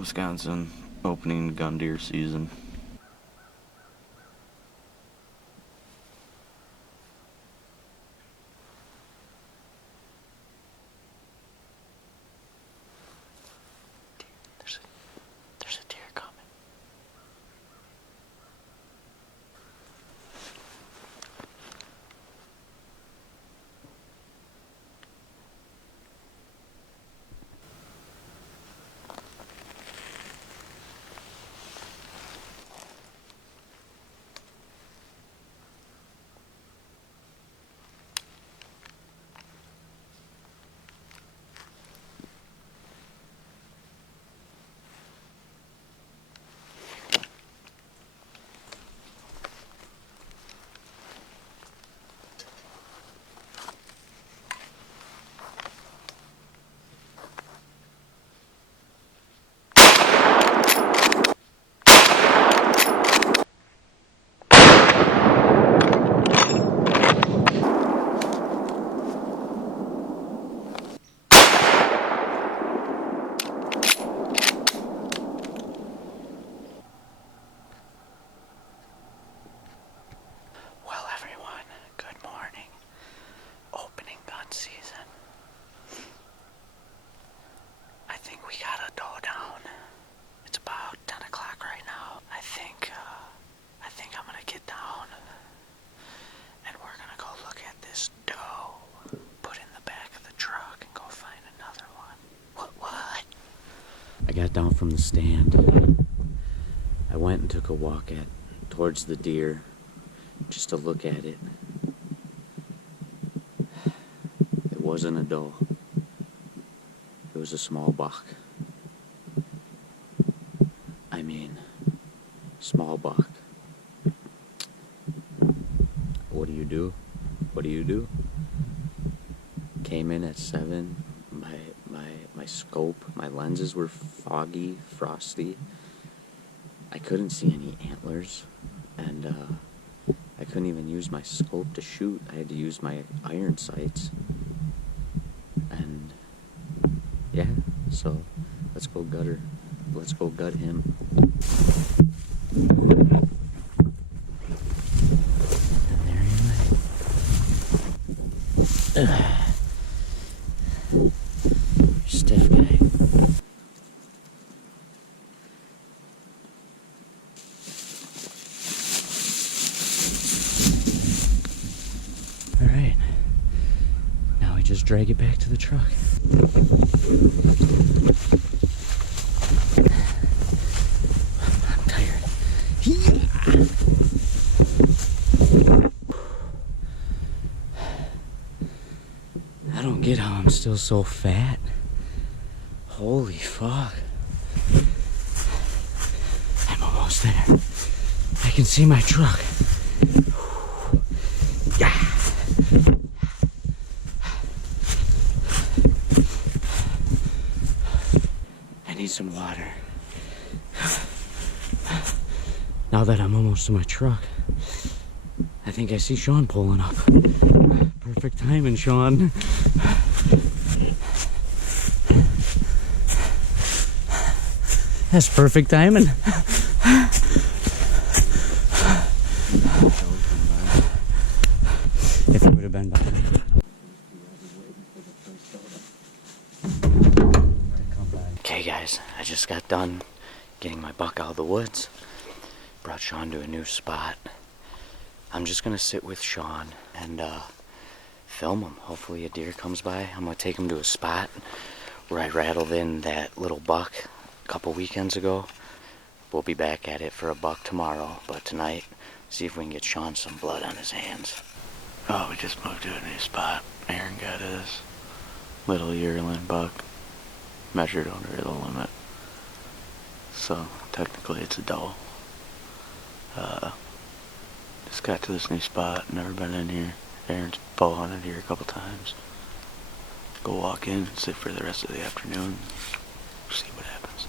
Wisconsin opening gun deer season. There's a deer coming. I got down from the stand. I went and took a walk towards the deer just to look at it. It wasn't a doe. It was a small buck. I mean, small buck. What do you do? What do you do? Came in at 7. My scope, my lenses were foggy, frosty. I couldn't see any antlers, and I couldn't even use my scope to shoot. I had to use my iron sights. And yeah, so let's go gut her. Let's go gut him. And there he lay. Stiff guy. Alright. Now we just drag it back to the truck. I'm tired. I don't get how I'm still so fat. Holy fuck. I'm almost there. I can see my truck. Yeah. I need some water. Now that I'm almost to my truck, I think I see Shawn pulling up. Perfect timing, Shawn. That's perfect timing. If it would have been behind me. Okay guys, I just got done getting my buck out of the woods. Brought Shawn to a new spot. I'm just gonna sit with Shawn and film him. Hopefully a deer comes by. I'm gonna take him to a spot where I rattled in that little buck couple weekends ago. We'll be back at it for a buck tomorrow, but tonight, see if we can get Shawn some blood on his hands. Oh, we just moved to a new spot. Aaron got his little yearling buck measured under the limit, so technically it's a doe. Just got to this new spot, never been in here. Aaron's bow hunted here a couple times. Go walk in and sit for the rest of the afternoon, see what happens.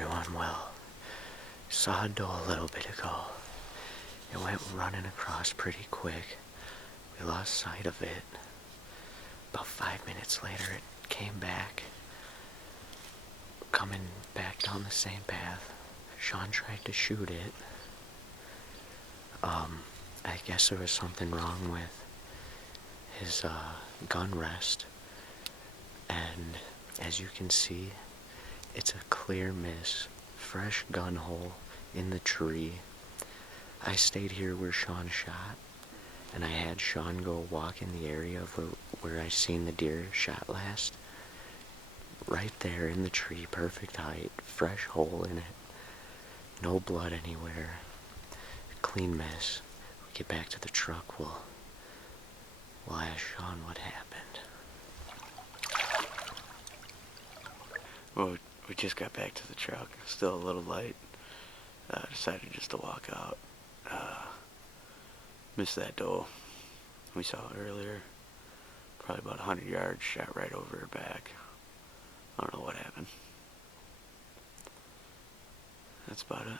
everyone well. Saw a doe a little bit ago. It went running across pretty quick. We lost sight of it. About 5 minutes later, it came back. Coming back down the same path. Shawn tried to shoot it. I guess there was something wrong with his gun rest. And as you can see, it's a clear miss. Fresh gun hole in the tree. I stayed here where Shawn shot, and I had Shawn go walk in the area of where I seen the deer shot last. Right there in the tree, perfect height, fresh hole in it. No blood anywhere. Clean mess. We get back to the truck, we'll ask Shawn what happened. Well, we just got back to the truck. Still a little light. Decided just to walk out. Missed that doe. We saw it earlier. Probably about 100 yards. Shot right over her back. I don't know what happened. That's about it.